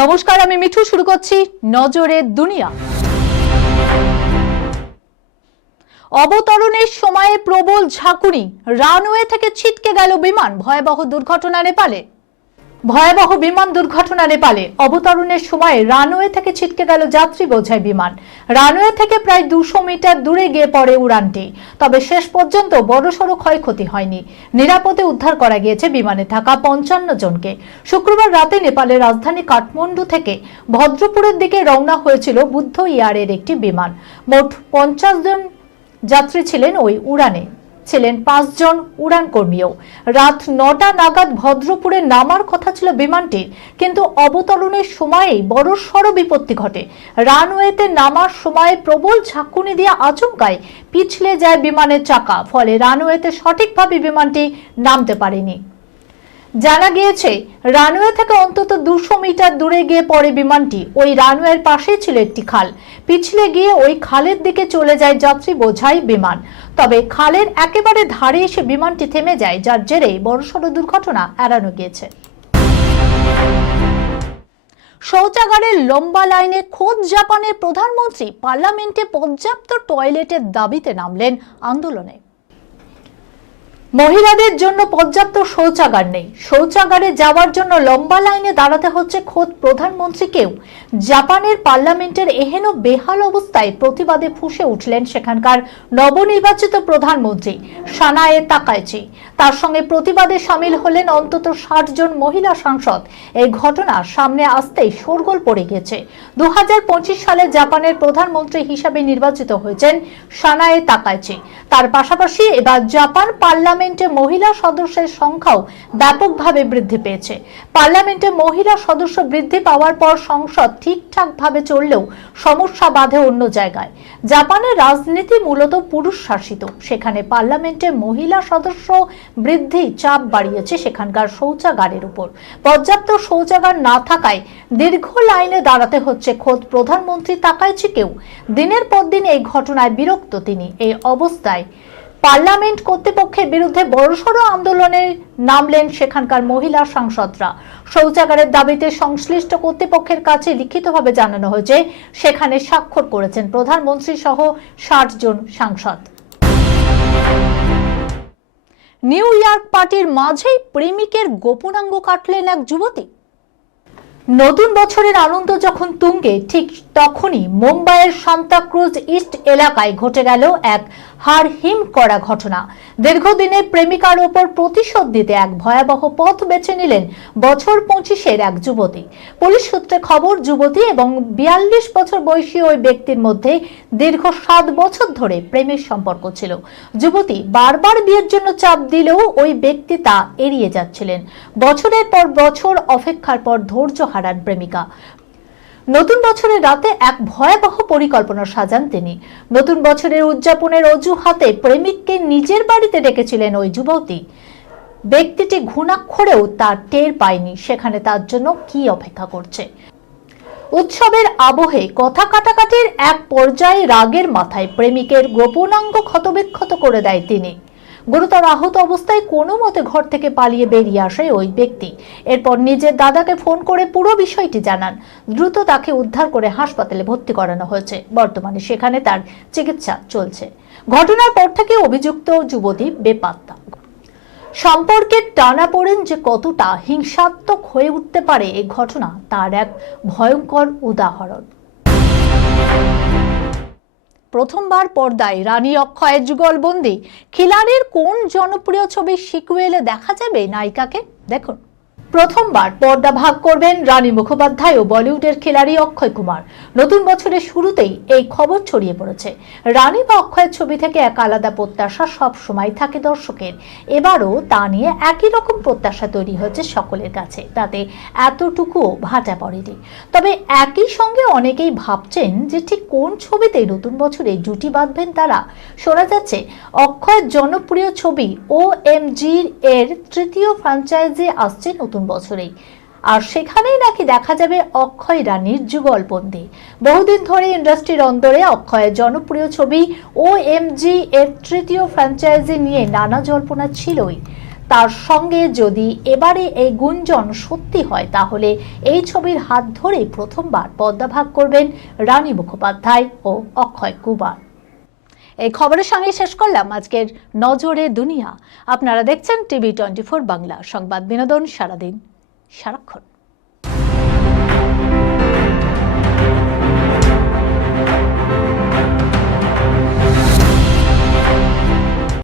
নমস্কার, আমি মিঠু। শুরু করছি নজরে দুনিয়া। অবতরণের সময়ে প্রবল ঝাঁকুনি, রানওয়ে থেকে ছিটকে গেল বিমান। ভয়াবহ দুর্ঘটনা নেপালে। অবতরণের সময় রানওয়ে থেকে ছিটকে গেল যাত্রী বোঝাই বিমান। রানওয়ে থেকে প্রায় 200 মিটার দূরে গিয়ে পড়ে উড়ানটি। তবে শেষ পর্যন্ত বড়সড় ক্ষয়ক্ষতি হয়নি। নিরাপদে উদ্ধার করা গিয়েছে বিমানে থাকা 55 জনকে। শুক্রবার রাতে নেপালের রাজধানী কাঠমান্ডু থেকে ভদ্রপুরের দিকে রওনা হয়েছিল বুদ্ধ এয়ারের একটি বিমান। মোট 50 জন যাত্রী ছিলেন ওই উড়ানে, ছিলেন 5 জন উড়ান কর্মীও। রাত 9টা নাগাদ ভদ্রপুরে নামার কথা ছিল বিমানটির, কিন্তু অবতরণের সময়েই বড়সড় বিপত্তি ঘটে। রানওয়েতে নামার সময় প্রবল ঝাঁকুনি দিয়ে আচমকায় পিছলে যায় বিমানের চাকা, ফলে রানওয়েতে সঠিকভাবে বিমানটি নামতে পারেনি। জানা গিয়েছে, রানওয়ে থেকে অন্তত 200 মিটার দূরে গিয়ে পড়ে বিমানটি। ওই রানওয়ের পাশেই ছিল একটি খাল। পিছলে গিয়ে ওই খালের দিকে চলে যায় যাত্রী বোঝাই বিমান। তবে খালের একেবারে ধারে এসে বিমানটি থেমে যায়, যার জেরে বড়সড় দুর্ঘটনা এড়ানো গিয়েছে। শৌচাগারের লম্বা লাইনে খোদ জাপানের প্রধানমন্ত্রী। পার্লামেন্টে পর্যাপ্ত টয়লেটের দাবিতে নামলেন আন্দোলনে। মহিলাদের জন্য পর্যাপ্ত শৌচাগার নেই, শৌচাগারে যাওয়ার জন্য লম্বা লাইনে দাঁড়াতে হচ্ছে খোদ প্রধানমন্ত্রীকেও। জাপানের পার্লামেন্টের এহেন বেহাল অবস্থায় প্রতিবাদে ফুঁসে উঠলেন সেখানকার নবনির্বাচিত প্রধানমন্ত্রী সানায়ে তাকাইচি। তার সঙ্গে প্রতিবাদে সামিল হলেন অন্তত 60 জন মহিলা সাংসদ। এই ঘটনা সামনে আসতেই শোরগোল পড়ে গেছে। 2025 সালে জাপানের প্রধানমন্ত্রী হিসাবে নির্বাচিত হয়েছেন সানায়ে তাকাইচি। তার পাশাপাশি এবার জাপান পার্লামেন্টে মহিলা সদস্যের সংখ্যাও ব্যাপকভাবে বৃদ্ধি পেয়েছে। পার্লামেন্টে মহিলা সদস্য বৃদ্ধি পাওয়ার পর সংসদ ঠিকঠাকভাবে চললেও সমস্যা বাধে অন্য জায়গায়। জাপানের রাজনীতি মূলত পুরুষ শাসিত, সেখানে পার্লামেন্টে মহিলা সদস্য বৃদ্ধি চাপ বাড়িয়েছে সেখানকার শৌচাগারের উপর। পর্যাপ্ত শৌচাগার না থাকায় দীর্ঘ লাইনে দাঁড়াতে হচ্ছে খোদ প্রধানমন্ত্রী তাকাইচিকেও। দিনের পর দিন এই ঘটনায় বিরক্ত তিনি। এই অবস্থায় পার্লামেন্ট কর্তৃপক্ষের বিরুদ্ধে বড়সড় আন্দোলনে নামলেন সেখানকার মহিলা সাংসদরা। শৌচাগারের দাবিতে সংশ্লিষ্ট কর্তৃপক্ষের কাছে লিখিতভাবে জানানো হয়েছে, সেখানে স্বাক্ষর করেছেন প্রধানমন্ত্রী সহ 60 জন সাংসদ। নিউ ইয়র্ক পার্টির মাঝেই প্রেমিকের গোপনাঙ্গ কাটলেন এক যুবতী। নতুন বছরের আনন্দ যখন তুঙ্গে, ঠিক তখনই মুম্বাইয়ের সান্তাক্রুজ ইস্ট এলাকায় ঘটে গেল এক হাড় হিম করা ঘটনা। দীর্ঘদিনের প্রেমিকার ওপর প্রতিশোধ দিতে এক ভয়াবহ পথ বেছে নিলেন বছর 25-এর এক যুবতী। পুলিশ সূত্রে খবর, যুবতী এবং 42 বছর বয়সী ওই ব্যক্তির মধ্যে দীর্ঘ 7 বছর ধরে প্রেমের সম্পর্ক ছিল। যুবতী বারবার বিয়ের জন্য চাপ দিলেও ওই ব্যক্তি তা এড়িয়ে যাচ্ছিলেন। বছরের পর বছর অপেক্ষার পর ধৈর্য হারান প্রেমিকা। নতুন বছরের রাতে এক ভয়াবহ পরিকল্পনা সাজান তিনি। নতুন বছরের উদযাপনের অজুহাতে প্রেমিককে নিজের বাড়িতে ডেকেছিলেন ওই যুবতী। ব্যক্তিটি ঘুণাক্ষরেও তার টের পায়নি সেখানে তার জন্য কি অপেক্ষা করছে। উৎসবের আবহে কথা কাটাকাটির এক পর্যায়ে রাগের মাথায় প্রেমিকের গোপনাঙ্গ ক্ষতবিক্ষত করে দেয় তিনি। গুরুতর আহত অবস্থায় কোনো মতে ঘর থেকে পালিয়ে বেরিয়ে আসে ওই ব্যক্তি। এরপর নিজের দাদাকে ফোন করে পুরো বিষয়টি জানান। দ্রুত তাকে উদ্ধার করে হাসপাতালে ভর্তি করানো হয়েছে। বর্তমানে সেখানে তার চিকিৎসা চলছে। ঘটনার পর থেকে অভিযুক্ত যুবতী বেপাত্তা। সম্পর্কের টানাপোড়েন যে কতটা হিংসাত্মক হয়ে উঠতে পারে এই ঘটনা তার এক ভয়ঙ্কর উদাহরণ। প্রথমবার পর্দায় রানী অক্ষয়ের যুগলবন্দি। খিলাড়ির কোন জনপ্রিয় ছবির সিকুয়েলে দেখা যাবে নায়িকাকে? দেখুন। প্রথমবার পর্দা ভাগ করবেন রানী মুখোপাধ্যায় ও বলিউডের খিলাড়ি অক্ষয় কুমার। নতুন বছরের শুরুতেই এই খবর ছড়িয়ে পড়েছে। রানী বা অক্ষয়ের ছবি থেকে এক আলাদা প্রত্যাশা সব সময় থাকে দর্শকের। এবারও তা নিয়ে একই রকম প্রত্যাশা তৈরি হয়েছে সকলের কাছে, তাতে এতটুকুও ভাটা পড়েনি। তবে একই সঙ্গে অনেকেই ভাবছেন যে ঠিক কোন ছবিতে নতুন বছরে জুটি বাঁধবেন তারা। শোনা যাচ্ছে অক্ষয়ের জনপ্রিয় ছবি OMG এর তৃতীয় ফ্র্যাঞ্চাইজি আসছে নতুন বছরেই, আর সেখানেই নাকি দেখা যাবে অক্ষয় রানীর যুগলবন্দি। বহুদিন ধরে ইন্ডাস্ট্রির অন্দরে অক্ষয়ের জনপ্রিয় ছবি OMG এর তৃতীয় ফ্র্যাঞ্চাইজি নিয়ে নানা জল্পনা ছিলই। তার সঙ্গে যদি এবারে এই গুঞ্জন সত্যি হয় তাহলে এই ছবির হাত ধরে প্রথমবার পর্দাভাগ করবেন রানী মুখোপাধ্যায় ও অক্ষয় কুমার। এই খবরের সঙ্গে শেষ করলাম আজকের নজরে দুনিয়া। আপনারা দেখছেন টিভি 24 বাংলা, সংবাদ বিনোদন সারাদিন সারাক্ষণ।